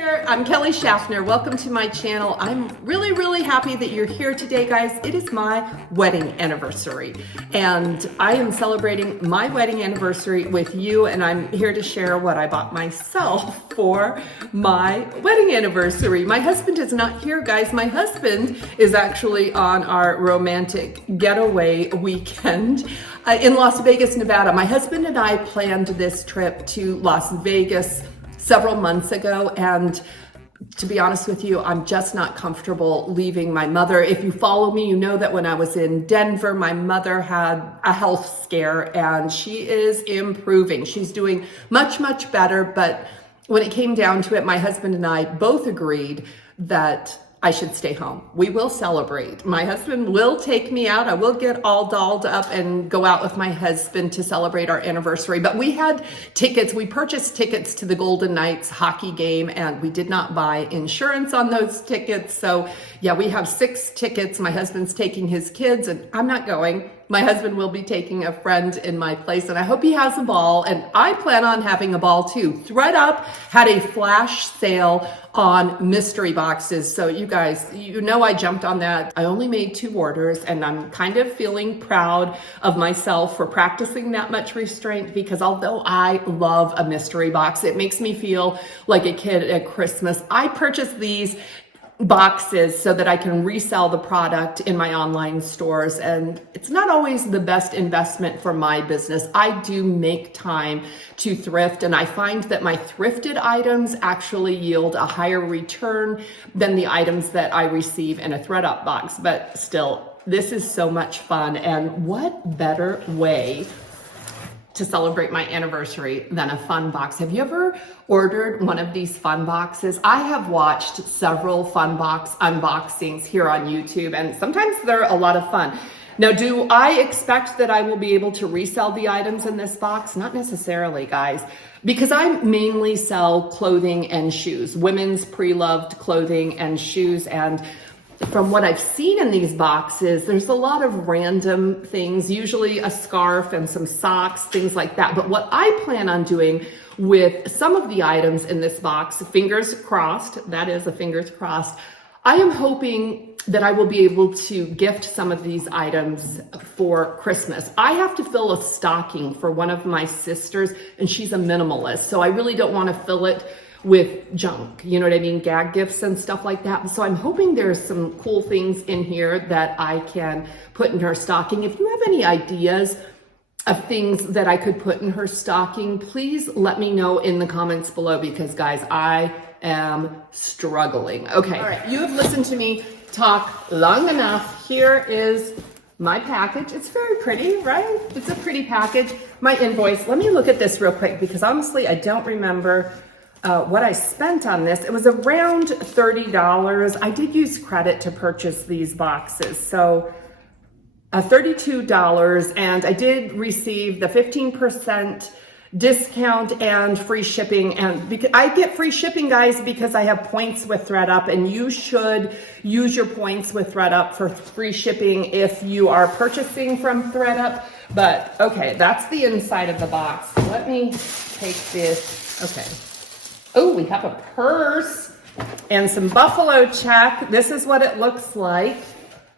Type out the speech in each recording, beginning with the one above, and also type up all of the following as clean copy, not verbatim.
there, I'm Kelly Shaffner. Welcome to my channel. I'm really happy that you're here today, guys. It is my wedding anniversary, and I am celebrating my wedding anniversary with you, and I'm here to share what I bought myself for my wedding anniversary. My husband is not here, guys. My husband is actually on our romantic getaway weekend in Las Vegas, Nevada. My husband and I planned this trip to Las Vegas several months ago, and to be honest with you, I'm just not comfortable leaving my mother. If you follow me, you know that when I was in Denver, my mother had a health scare and she is improving. She's doing much better, but when it came down to it, my husband and I both agreed that I should stay home. We will celebrate. My husband will take me out. I will get all dolled up and go out with my husband to celebrate our anniversary. But we had tickets. We purchased tickets to the Golden Knights hockey game, and we did not buy insurance on those tickets. So yeah, we have 6 tickets. My husband's taking his kids, and I'm not going. My husband will be taking a friend in my place, and I hope he has a ball, and I plan on having a ball too. ThredUp had a flash sale on mystery boxes. So you guys, you know I jumped on that. I only made 2 orders, and I'm kind of feeling proud of myself for practicing that much restraint, because although I love a mystery box, it makes me feel like a kid at Christmas. I purchased these boxes so that I can resell the product in my online stores, and it's not always the best investment for my business. I do make time to thrift, and I find that my thrifted items actually yield a higher return than the items that I receive in a ThredUp box. But still, this is so much fun, and what better way to celebrate my anniversary than a fun box. Have you ever ordered one of these fun boxes? I have watched several fun box unboxings here on YouTube, and sometimes they're a lot of fun. Now, do I expect that I will be able to resell the items in this box? Not necessarily, guys, because I mainly sell clothing and shoes, women's pre-loved clothing and shoes, and from what I've seen in these boxes, there's a lot of random things, usually a scarf and some socks, things like that. But what I plan on doing with some of the items in this box, fingers crossed, that is a fingers crossed, I am hoping that I will be able to gift some of these items for Christmas. I have to fill a stocking for one of my sisters, and she's a minimalist, so I really don't want to fill it with junk, you know what I mean, gag gifts and stuff like that. So I'm hoping there's some cool things in here that I can put in her stocking. If you have any ideas of things that I could put in her stocking, please let me know in the comments below, because guys, I am struggling. Okay, all right, you have listened to me talk long enough. Here is my package. It's very pretty, right? It's a pretty package. My invoice. Let me look at this real quick, because honestly, I don't remember what I spent on this. It was around $30. I did use credit to purchase these boxes, so $32, and I did receive the 15% discount and free shipping. And because I get free shipping, guys, because I have points with ThredUp, and you should use your points with ThredUp for free shipping if you are purchasing from ThredUp. But okay, that's the inside of the box. Let me take this. Okay. Oh, we have a purse and some buffalo check. This is what it looks like.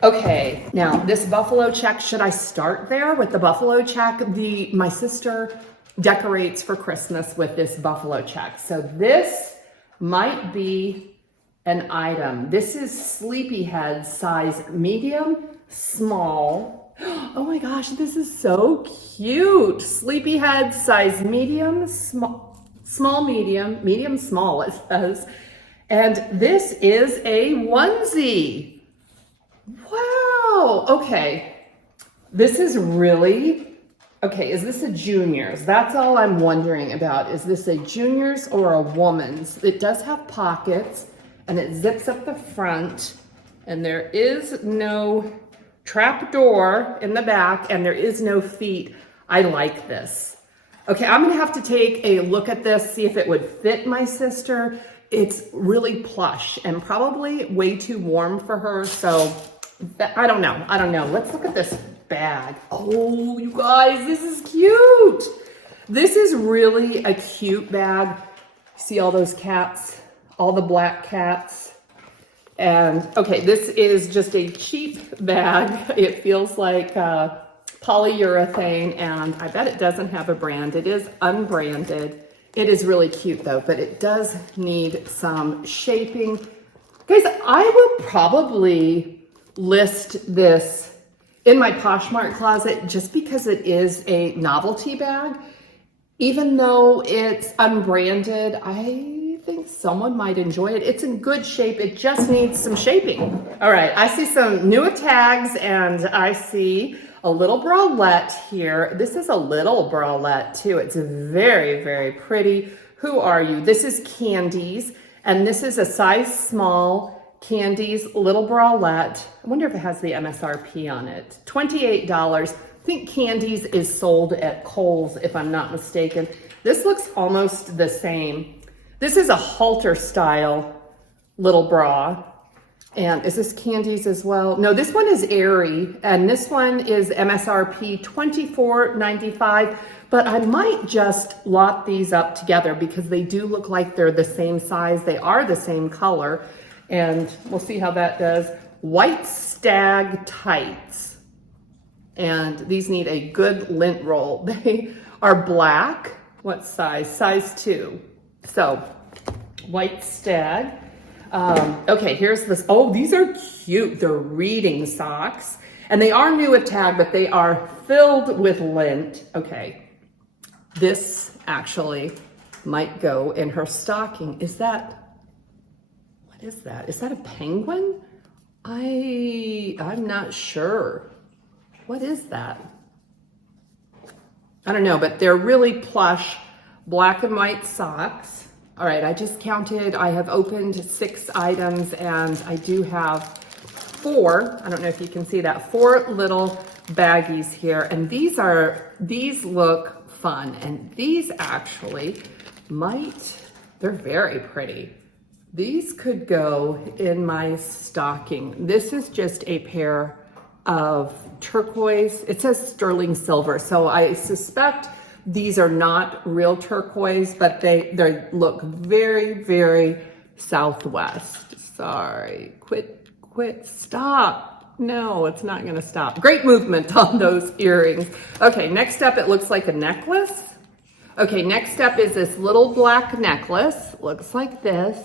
Okay, now this buffalo check, should I start there with the buffalo check? My sister decorates for Christmas with this buffalo check. So this might be an item. This is Sleepyhead size medium, small. Oh my gosh, this is so cute. Sleepyhead size medium, small, medium, medium, small, it says. And this is a onesie. Wow, okay. This is really, okay, is this a junior's? That's all I'm wondering about. Is this a junior's or a woman's? It does have pockets, and it zips up the front, and there is no trap door in the back, and there is no feet. I like this. Okay, I'm gonna have to take a look at this, see if it would fit my sister. It's really plush and probably way too warm for her, so I don't know. Let's look at this bag. Oh, you guys, this is cute. This is really a cute bag. See all those cats all the black cats. And okay, this is just a cheap bag. It feels like polyurethane, and I bet it doesn't have a brand. It is unbranded. It is really cute though, but it does need some shaping. Guys, I will probably list this in my Poshmark closet just because it is a novelty bag. Even though it's unbranded, I think someone might enjoy it. It's in good shape. It just needs some shaping. All right, I see some new tags and I see a little bralette here. This is a little bralette too. It's very, very pretty. Who are you? This is Candies, and this is a size small Candies little bralette. I wonder if it has the MSRP on it. $28. I think Candies is sold at Kohl's, if I'm not mistaken. This looks almost the same. This is a halter style little bra. And is this Candies as well? No, this one is Airy, and this one is MSRP $24.95, but I might just lot these up together because they do look like they're the same size. They are the same color, and we'll see how that does. White Stag tights, and these need a good lint roll. They are black. What size? Size 2. So, White Stag. Okay, here's this. Oh, these are cute. They're reading socks. And they are new at tag, but they are filled with lint. Okay, this actually might go in her stocking. Is that, what is that? Is that a penguin? I'm not sure. What is that? I don't know, but they're really plush black and white socks. All right, I just counted. I have opened 6 items and I do have 4. I don't know if you can see that. 4 little baggies here. And these look fun. And these actually they're very pretty. These could go in my stocking. This is just a pair of turquoise. It says sterling silver. So I suspect these are not real turquoise, but they look very, very Southwest. Sorry, quit, stop. No, it's not gonna stop. Great movement on those earrings. Okay, next up, it looks like a necklace. Okay, next up is this little black necklace. Looks like this.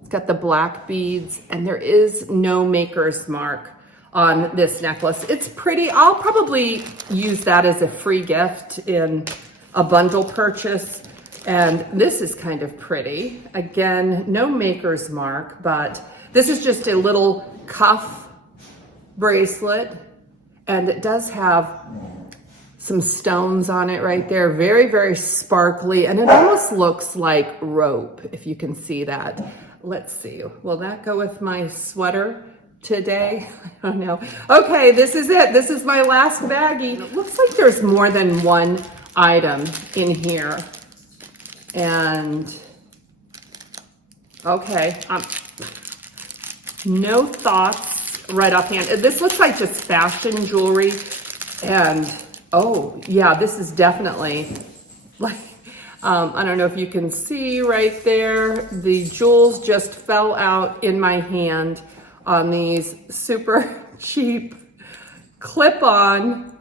It's got the black beads, and there is no maker's mark on this necklace. It's pretty. I'll probably use that as a free gift in a bundle purchase. And this is kind of pretty. Again, no maker's mark, but this is just a little cuff bracelet. And it does have some stones on it right there. Very, very sparkly. And it almost looks like rope, if you can see that. Let's see. Will that go with my sweater today? I don't know. Okay, this is it. This is my last baggie. It looks like there's more than one item in here. And okay, no thoughts right offhand. This looks like just fashion jewelry. And oh yeah, this is definitely like, I don't know if you can see right there, the jewels just fell out in my hand on these super cheap clip-on.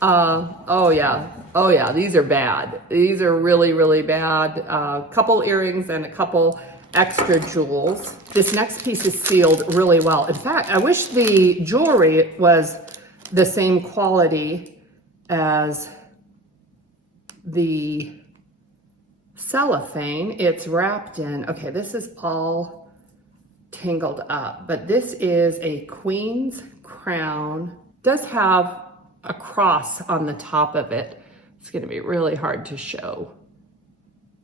Oh yeah, these are bad. These are really, really bad. Couple earrings and a couple extra jewels. This next piece is sealed really well. In fact, I wish the jewelry was the same quality as the cellophane it's wrapped in. Okay, this is all tangled up, but this is a queen's crown. It does have a cross on the top of it. It's going to be really hard to show,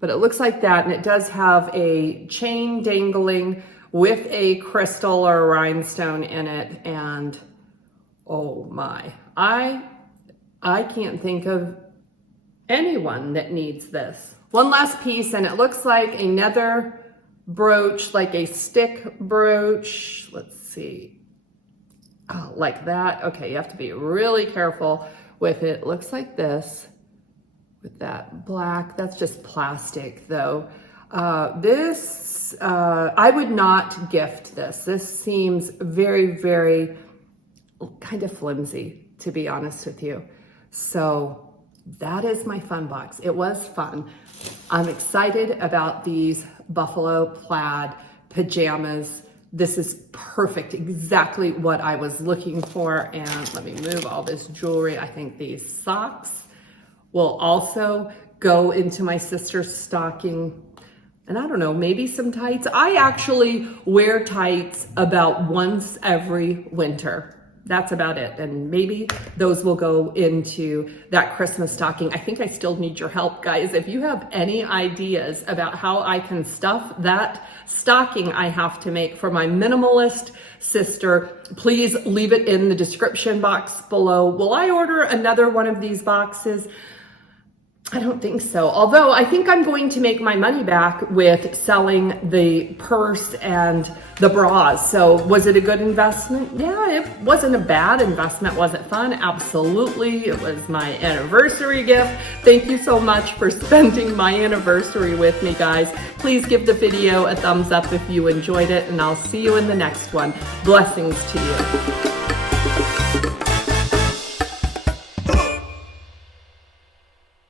but it looks like that, and it does have a chain dangling with a crystal or a rhinestone in it. And oh my, I can't think of anyone that needs this. One last piece, and it looks like another brooch, like a stick brooch. Let's see. Oh, like that. Okay, you have to be really careful with it. Looks like this with that black. That's just plastic though. I would not gift this. This seems very, very kind of flimsy, to be honest with you. So that is my fun box. It was fun. I'm excited about these buffalo plaid pajamas. This is perfect, exactly what I was looking for. And let me move all this jewelry. I think these socks will also go into my sister's stocking. And I don't know, maybe some tights. I actually wear tights about once every winter. That's about it. And maybe those will go into that Christmas stocking. I think I still need your help, guys. If you have any ideas about how I can stuff that stocking I have to make for my minimalist sister, please leave it in the description box below. Will I order another one of these boxes? I don't think so. Although I think I'm going to make my money back with selling the purse and the bras. So was it a good investment? Yeah, it wasn't a bad investment. Was it fun? Absolutely. It was my anniversary gift. Thank you so much for spending my anniversary with me, guys. Please give the video a thumbs up if you enjoyed it, and I'll see you in the next one. Blessings to you.